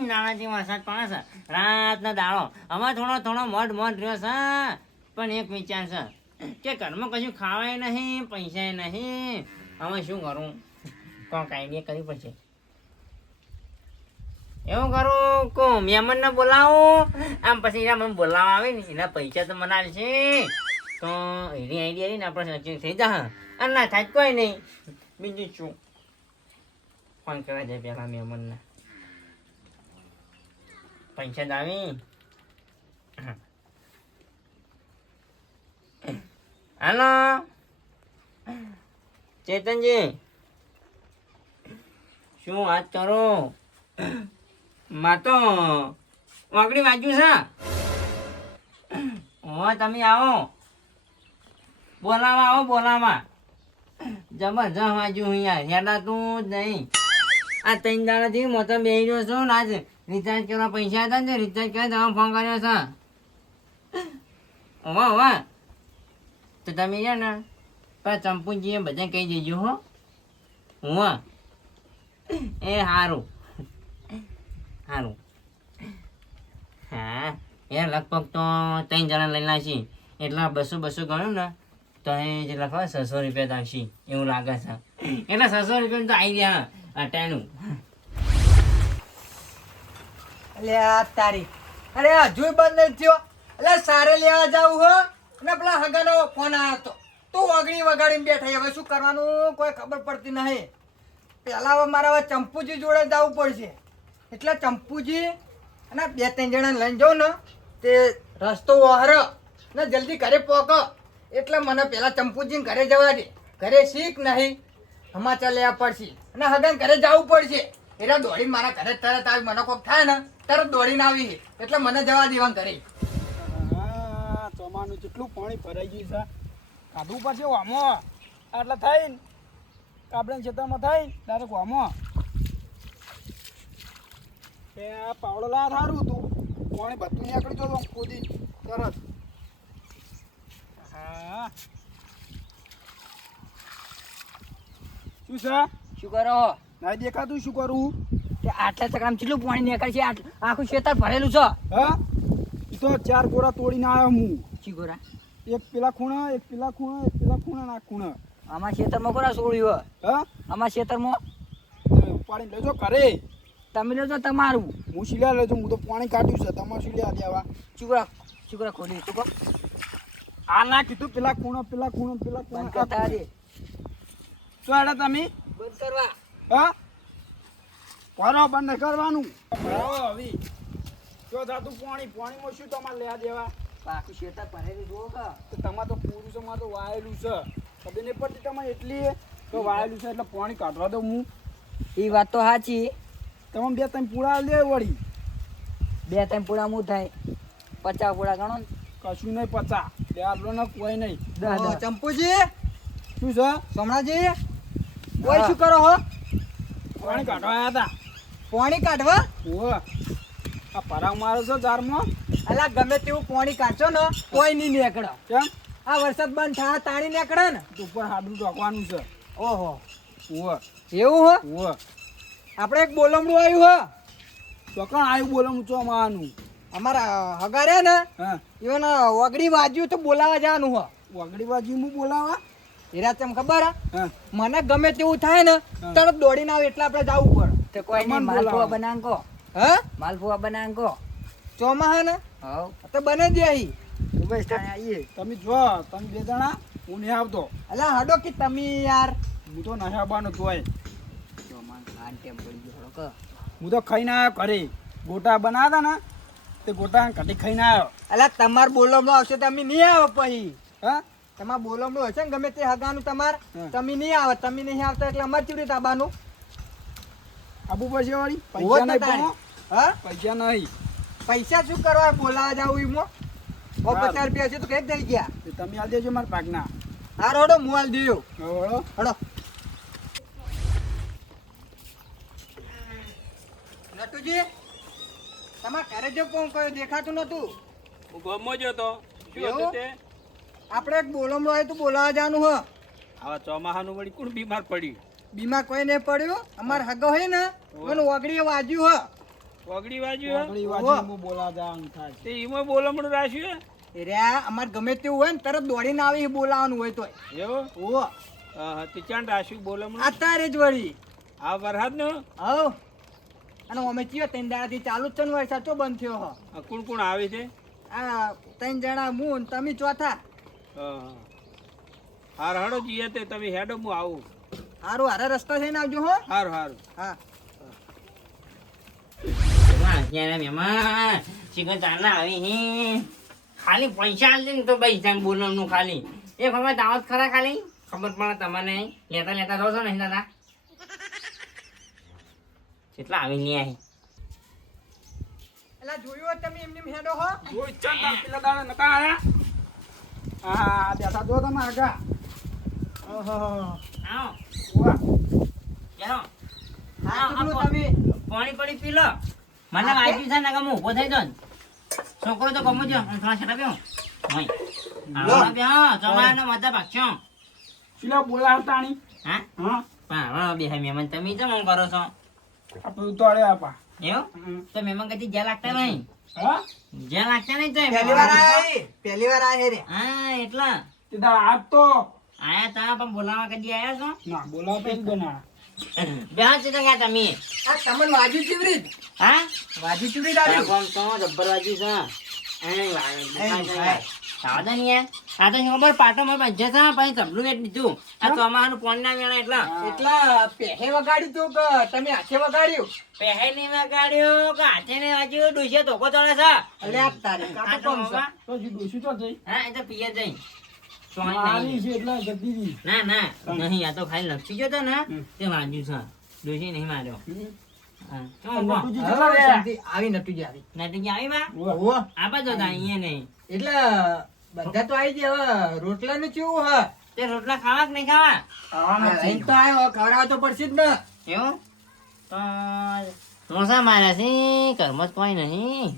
નહીં નાણાજી વરસાદ પડે છે રાતના દાડો અમારે થોડો મોઢ રહ્યો છે પણ એક વિચાર છે કે ઘરમાં કશું ખાવાય નહીં પૈસા નહીં હવે શું કરું કોઈક આઈડિયા કરવી પડશે એવું કરું કો મહેમાનને બોલાવું આમ પછી એના મને બોલાવવા આવે ને એના પૈસા તો મને આવશે તો એની આઈડિયા ને આપણે સચિન થઈ જા અને ના થાય કોઈ નહીં બીજું શું ફોન કરવા જાય પેલા મહેમાનને પૈસા જ આવી હાલો ચેતનજી શું વાત કરો માં તો વાગડી વાંચ્યું છે તમે આવો બોલાવા જબરજસ્ત વાંચ્યું અહીંયા હેડાતું જ નહીં આ 3 દાડાથી મોટો બેસી રહ્યો છું ને આજ રિચાર્જ કરવા પૈસા હતા ને રિચાર્જ કરવા તમે ફોન કર્યો છે વાહ તો તમે છે ને પણ ચંપુજીએ બધા કહી દેજો હો હું એ સારું હા એ લગભગ તો 3 જણા લઈ લાવશે એટલા 200 ગણ્યું ને તો એ જેટલા ખબર 600 રૂપિયા આવશે એવું લાગે છે એટલે 600 રૂપિયા તો આવી ગયા અટાણું અલ્યા તારી અરે હજુ બંધ નથી થયો એટલે સારે લેવા જાવ હો અને પેલા હગાનો ફોન આવ્યો હતો તું વગડી વગાડીને બેઠા હવે શું કરવાનું કોઈ ખબર પડતી નહીં પેલા હવે મારે હવે ચંપુજી જોડે જવું પડશે એટલે ચંપુજી અને 2-3 જણા લઈને જાઉં ને તે રસ્તો વહર ને જલ્દી ઘરે પહોંચો એટલે મને પેલા ચંપુજીને ઘરે જવા દે ઘરે શીખ નહીં સમાચાર લેવા પડશે અને હગાને ઘરે જવું પડશે એરા દોડીને મારા ઘરે તરત આવી મને કોક થાય ને તરત દોડીને આવી એટલે મને જવા દેવા ઘરે ચોમાનું જેટલું પાણી ભરાઈ ગયું છે કાઢવું પડશે વામો એટલે થાય ને કાબડા ખેતરમાં થાય ડાયરેક્ટ વામો એ આ પાવડો લા સારું હતું પાણી બધું નીકળી જતું આમ ખોદી તરત હા શું છે શું કરો ના દેખાતું શું કરું કે આટલા ચકડામાં કેટલું પાણી નીકળશે આખું ખેતર ભરેલું છે હા તો 4 ગોરા તોડીને આવ્યો હું ચીગોરા એક પેલા ખૂણા એક પેલા ખૂણા એક પેલા ખૂણા ના ખૂણા આમાં ખેતરમાં કોના છોડ્યું હા આમાં ખેતરમાં પાણી લેજો ઘરે તમે લો તો તમારું હું શીલ્યા લેજો હું તો પાણી કાઢ્યું છે તમારે શીલ્યા દેવા ચીગોરા ખોલી તું કહો આ ના કીધું પેલા ખૂણો પેલા ખૂણો પેલા બંધ કરતા દે શું આડા તમે બંધ કરવા હા પરો બંધ કરવાનું હવે જો થાતું પાણીમાં શું તમારે લેવા દેવા આખું ખેતર ભરેલું જુઓ કા તો તમારે તો પુરુષોમાં તો વાયેલું છે ખબર નહીં પડતી તમારે એટલી તો વાયેલું છે એટલે પાણી કાઢવા દઉં હું એ વાત તો સાચી તમે 2-3 પૂળા લે વળી 2-3 પૂળા હું થાય 50 પૂળા ગણો ને કશું નહીં 50 બે આટલો ને કોઈ નહીં ચંપુજી શું છે સોમણાજી કોઈ શું કરો હો પાણી કાઢવા આવ્યા હતા પાણી કાઢવા ઓહ આ પરાગ મારો છો જારમાં અલા ગમે તેવું પાણી કાઢશો ને કોઈ નહીં નીકળે કેમ આ વરસાદ બંધ થાય તાણી નીકળે ને ઉપર હાડું ઢોકવાનું છે ઓહો ઓહ એવું હો ઓહ આપણે એક બોલમડું આવ્યું હો ચોકણ આવ્યું બોલો હું ચોમાનું અમારા હગારે ને હા even વગડી વાજ્યું તો બોલાવા જવાનું હો વગડી બાજુ હું બોલાવા હીરા તેમ ખબર હા મને ગમે તેવું થાય ને તરત દોડીને આવે એટલે આપણે જવું પડે તો કોઈ નહીં તમને માલપુઆ બોલાવો. બનાંકો હા માલપુઆ બનાંકો ચોમાહા ને હા તો બને દે અહીં બસ આવીએ તમે જો તમે 2 જણા હું નહીં આવતો અલા હડો કે તમે યાર હું તો નહીં આવવાનો તોય ચોમાન ખાન ટેમ પડી ગયો હડો હું તો ખાઈને આવ્યો ઘરે ગોટા બનાવ્યા ને તે ગોટા કઢી ખાઈને આવ્યો અલા તમાર બોલમણો આવશે તમે નહીં આવો પછી હા તમાર બોલમણો હશે ને ગમે તે હગાનું તમાર હા. તમે નહીં આવે તમે નહીં આવતા એટલે અમારે ચીડી તાબાનું આબુ પછી વાળી હોત પૈસા ને નહીં તારે. પણ હા પૈસા નહીં પૈસા શું કરવા બોલાવા જાવ ઈમો ઓ હા. 50 રૂપિયા છે તો કઈ દઈ ગયા તે તમે આલ દેજો મારા પાકના આ રોડો મોબાઈલ દેયો હળો હડો નટુજી તમાર ઘરે જો કોણ કોઈ દેખાતું નતું હું ગમો જ હતો શું એવું? હતું તે આપણે એક બોલમણો આવ્યું તો બોલાવા જવાનું હ આવા ચોમાહાનું વળી કોણ બીમાર પડ્યું બીમાર કોઈ નહીં પડ્યું અમાર હગો હોય ને ઓવે. મને વગડીએ વાજ્યું હ ઓગળી બાજુ ઓગળી બાજુ બાજુ બોલા જવાનું થાય તે ઈમાં બોલમણું રાખ્યું એ રહ્યા અમાર ગમે તેવું હોય ને તરત દોડીને આવી બોલાવાનું હોય તો એવું ઓ હા તે ચાંદ રાખ્યું બોલમણું અત્યારે જ વળી આ વરસાદ નો હવ અને અમે ચિયો ત્રણ દાડાથી ચાલુ જ છે ને વરસાદ તો બંધ થયો હ કોણ કોણ આવે છે આ ત્રણ જણા હું ને તમે ચોથા હા હાર હાડો જઈએ તે તમે હેડો હું આવું હારું હારા રસ્તા થઈને આવજો હો હારું હારું હા અત્યારે મહેમાન ચિકન ચાના આવી હી ખાલી પૈસા આલ દે ને તો ભાઈ તમે બોલવાનું ખાલી એ ખબર દાવત ખરા ખાલી ખબર પડે તમને લેતા લેતા રહો છો ને દાદા કેટલા આવી નહીં આવી એટલે જોયું હોત તમે એમને હેડો હો જોઈ ચાંદ આ પેલા દાડા નતા આયા હા બેઠા જો તમે આગા ઓહો આવો વાહ ચાલો હા કેટલું તમે પાણી પડી પી લો મને વાગ્યું છે ને કે હું ઊભો થઈ જાઉં છોકરો તો ગમો જો થોડા છટા પ્યો નહીં આવા પ્યો જમાનો મજા પાછો પેલા બોલા તાણી હા હા પણ હવે બે મહેમાન તમે કેમ આમ કરો છો આપણે ઉતારે આપા એવું તો મહેમાન કદી જ્યાં લાગતા નહીં હા જ્યાં લાગતા નહીં તો પહેલી વાર આયા રે હા એટલા તે દાડા આજ તો આયા તા પણ બોલાવા કદી આયા છો ના બોલાવ તો જ બના બેહા છે તમે આ તમને વાજી ચીવરી હા વાજી ચીવરી તારા દાડી કોમ તો જબ્બરવાજી છે ભાઈ. સાવધાન યાર આ તો ખબર પાટો માં બજે છે પછી તબલું વેચ દીધું આ તો અમારું પોન ના વેણા એટલા એટલા પહેે વગાડ્યું તું કે તમે હાથે વગાડ્યું પહે નહીં વગાડ્યો કે હાથે નહીં વાગ્યું ડુસીએ ધોકો ચડે છે અલે આ તારે કાકો કોમ છે તો જી દોશી તો થઈ હા એ તો પીએ જઈ સોય આવી નહીં છે એટલે જતી રહી ના ના નહીં આ તો ખાલી લપસી ગયો તો ને તે વાગ્યું છે ડોસી નહીં માર્યો હા કેમ ઉભો? નટુજી હવે કેટલા રહ્યા શાંતિ. આવી નતું આવી નટુજી આવી બા ઓહો આપા તો તા અહીંયા નહીં એટલે બધા તો આવી ગયા હવે રોટલા નું કેવું હ તે રોટલા ખાવા કે નહીં ખાવા અહીં તો આવ્યો ખવડાવવા તો પડશે જ ને એવું તો ઢોસા માર્યા છે ઘરમાં જ કોઈ નહીં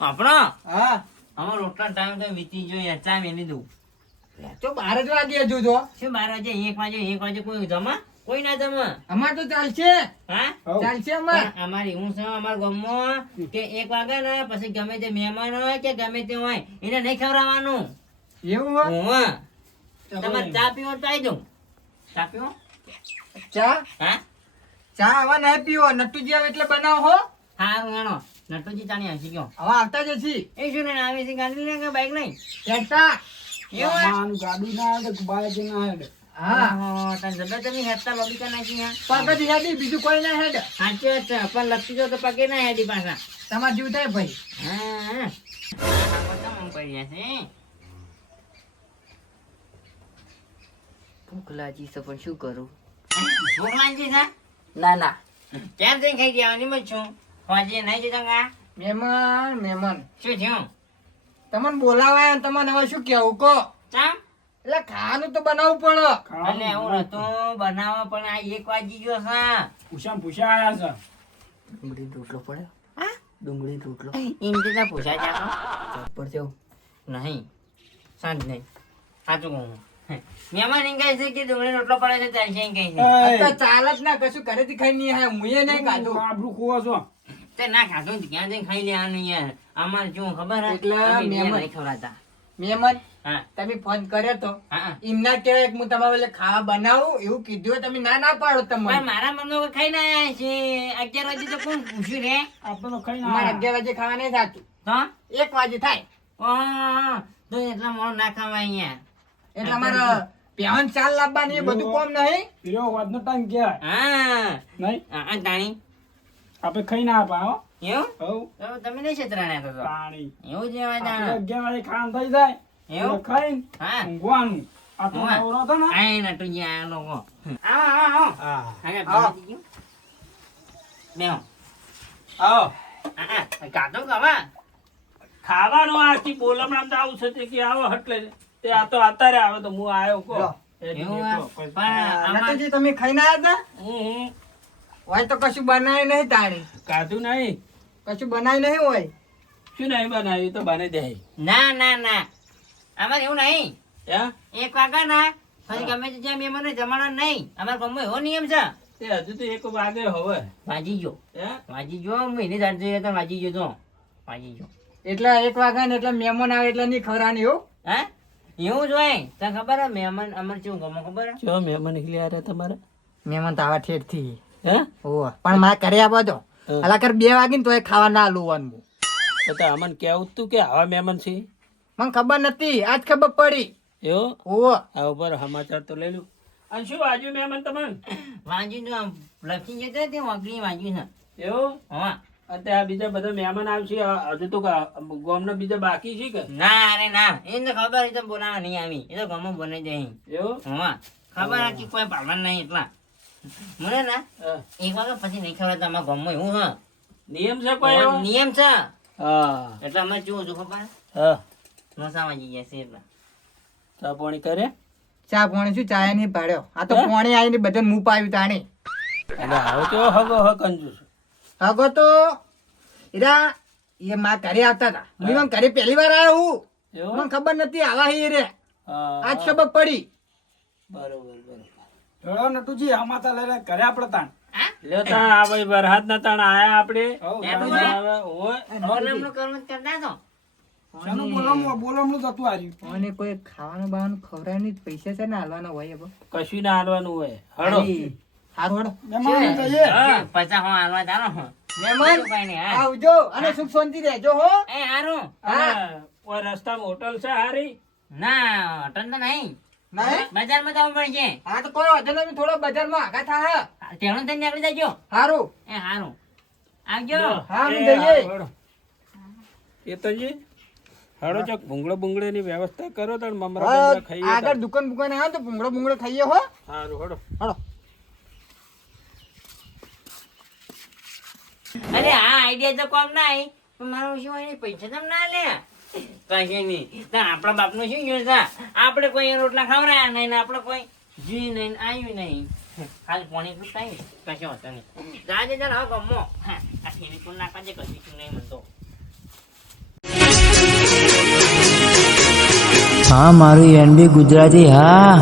આપણો હા અમારો રોટલા ટાઈમ તો વીતી જોઈએ ચા મેલી દઉં તો 12 જ વાગે હજુ તો શું 12 વાગે 1 વાગે કોઈ જમા કોઈ ના જમા અમાર તો ચાલશે હા ચાલશે અમાર પણ અમારી હું છે અમારા ગામમાં કે 1 વાગે ને પછી ગમે તે મહેમાન હોય કે ગમે તે હોય એને નહીં ખવડાવવાનું એવું હો હું તમારે ચા પીવો તો આવી જાઉં ચા પીવો ચા હા ચા હવે નહીં પીવો નટુજી આવે એટલે બનાવો હો સારું હેણો નટુજી ચાની હસી ગયો હવે આવતા જ છી એ શું ને આવી છે ગાડી લે કે બાઈક નહીં હેડતા એવું માનું ગાડી ના આવે તો બાઈક ના આવે હા તને જબર તમે હેડતા લોબી કરી નાખી યાર પગથી હેડી બીજું કોઈ ના હેડ સાચી વાત છે પણ લપસી જો તો પગે ના હેડી પાછા તમાર જીવ થાય ભાઈ હા બધા આમ કરી રહ્યા છે ભૂખ લાગી છે પણ શું કરું ભૂખ લાગી છે ના ના ક્યાં જઈને ખાઈ જવાની મત છું હોજી નહીં જતા કા મહેમાન મહેમાન શું થયું તમને બોલાવાય ને તમને હવે શું કેવું કહો ચામ એટલે ખાવાનું તો બનાવવું પડે અને એવું નતું બનાવવા પણ આ 1 વાગી ગયો છે પૂછા આયા છે ડુંગળી રોટલો પડ્યો હા ડુંગળી રોટલો એમ તો પૂછા જાતો પડશે નહીં સાંજ નહીં સાચું કહું મહેમાન એમ કહે છે કે ડુંગળી રોટલો પડે છે ચાલશે એમ કહે છે તો ચાલ જ ના કશું ઘરેથી ખાઈ નહીં આયા મુએ નહીં ખાધું આબરૂ ખોવો છો તે ના ખાધું તો ક્યાં જઈને ખાઈ લેવાનું યાર અમારે શું ખબર હે એટલે અમે મહેમાન. નહીં ખવડાવતા મહેમાન હા તમે ફોન કર્યો તો હા એમના કહેવાય કે હું તમારા એટલે ખાવા બનાવું એવું કીધું હોય, તમે ના ના પાડો પણ તમે મારા મનમાં કોઈ ખાઈને આયા છે 11 વાગે તો કોણ પૂછ્યું રે આપણે તો ખાઈ અમારે ના 11 વાગે ખાવા નહીં થતું તો 1 વાગે થાય ઓહ, તો એટલા મોડું ના ખાવાય અહીંયા એટલે અમારે પહેવાન ચાલ લાવવાની એ બધું કોમ નહીં પીરો વાતનો ટાઈમ કહેવાય હા નહીં આ તાણી આપણે ખાઈ ના આપા હો એવું હવ તો તમે નહીં છેતરાણ્યા તો પાણી એવું જ કહેવાય આપણે તાણ 11 વાગે ખાવાનું થઈ જાય એવું? એટલે ખાઈને હા ઊંઘવાનું આ તો હા. નવરો હતો ને આય નટુજી આ લોકો આવો આવો આવો હા આને આવો. ભેગી ગયું બેહો આવો કાઢો કવા ખાવાનું આથી બોલમણામ તો આવું છે તે કે આવો એટલે તે આ તો અત્યારે આવે તો હું આવ્યો કો લો. એવું આ? પણ આમાં નટુજી તમે ખાઈને આવ્યા હતા હોય તો કશું બનાય નહીં તાણી કાધું નહીં કશું બનાય નહીં હોય શું નહીં બનાવ્યું તો બને દે ના ના ના અમારે એવું નહીં હે 1 વાગ્યા ના પછી ગમે તે જ્યાં મહેમાનો જમાડવા નહીં અમારા ગામમાં એવો નિયમ છે એ હજુ તો એક વાગે હવે વાજી ગયો હે વાજી ગયો મહિને દાડ જોઈએ તો વાજી ગયો તો વાજી ગયો એટલે 1 વાગ્યા ને એટલે મહેમાન આવે એટલે નહીં ખવડાવવાની હો. હા એવું જ હોય તને ખબર હે મહેમાન અમાર કેવું ગમો ખબર હે ચો મહેમાન નીકળી આ તમારે મહેમાન તો આવા ઠેઠથી હે ઓહ પણ મારે ઘરે આવો તો અલા કર 2 વાગી ને તોય ખાવા ના આલુવાનું. તો અમને કેવું તું કે આવા મહેમાન છે મને ખબર નથી આજ ખબર પડી. એવો ઓહ આ ઉપર સમાચાર તો લઈ લું અને શું વાજુ મહેમાન તમને વાજી તો આમ લખી જતો તે વાગડી વાજી છે એવું હા અત્યારે આ બીજા બધા મહેમાન આવશે હજુ તો ગામના બીજા બાકી છે કે ના અરે ના એને તો ખબર એ તો બોલાવા નહીં આવી એ તો ગમો બને જાય એવું હા ખબર હતી કોઈ પાલન નહીં એટલા મને ના હા. એક વાગે પછી નહીં ખબર તમારા ગામમાં એવું હા નિયમ છે કોઈ એવો નિયમ છે હા એટલે અમે જોઉં છું ખબર હા નસામાં જઈ જશે એટલે ચા પાણી કરે ચા પાણી શું ચા નહીં પાડ્યો આ તો પાણી આવીને બધા મું પાયું તાણી. એટલે હવે કેવો હગો હ કંજૂસ હગો તો ઈરા એ માં ઘરે આવતા હતા હું એમ ઘરે પહેલી વાર આવ્યો હું એવું મને ખબર નથી આવા હી રે હા આજ ખબર પડી. બરોબર બરોબર જોડો નટુજી અમાતા લઈને ઘરે આપણે તાણ લ્યો તાણ આ ભાઈ વરહાદ ના તાણ આયા આપણે એનું હવે ઓય બોલમનું કર્મ જ કરતા તો શાનું બોલમનું જતું આવ્યું અને કોઈ ખાવાનું બાવાનું ખવડાવે નહીં પૈસા છે ને હાલવાના હોય હવે. કશું ના હાલવાનું હોય હળો હારું હળો. મહેમાન જઈએ હા. પચાસ હું હાલવા ચાલો મહેમાન કઈ નહીં હા આવજો અને સુખ શાંતિ રહેજો હો. એ હારું અને ઓય રસ્તામાં હોટલ છે હારી ના અટન તો નહીં નહીં બજારમાં જવું પડશે હા તો કોઈ વાંધો નહીં થોડો બજારમાં આગા થાય. તેણું થઈને નીકળી જજો હારું એ હારું આવજો હા, અમે એ જઈએ. હળો. એ તો જી હળો ચોક ભૂંગળો ની વ્યવસ્થા કરો તો મમરા હા, બમરા ખાઈએ આગળ દુકાન બુકાન આવે તો ભૂંગળો ખાઈએ હો. સારું હળો હળો અરે આ આઈડિયા તો કોમ ના આવી પણ મારું શું હોય પૈસા તમ ના લે કઈ નહીં તો આપણા બાપનું શું ગયું છે આપણે કોઈ રોટલા ખવડાયા નહીં ને આપણે કોઈ જી નહીં ને આવ્યું નહીં ખાલી પાણી એટલું થાય કશો હતો નહીં જાજે ચાલ હવે ગમો હા આ ટીવી કોણ નાખવા દે કશું શું નહીં મળતો હા મારું એનબી ગુજરાતી હા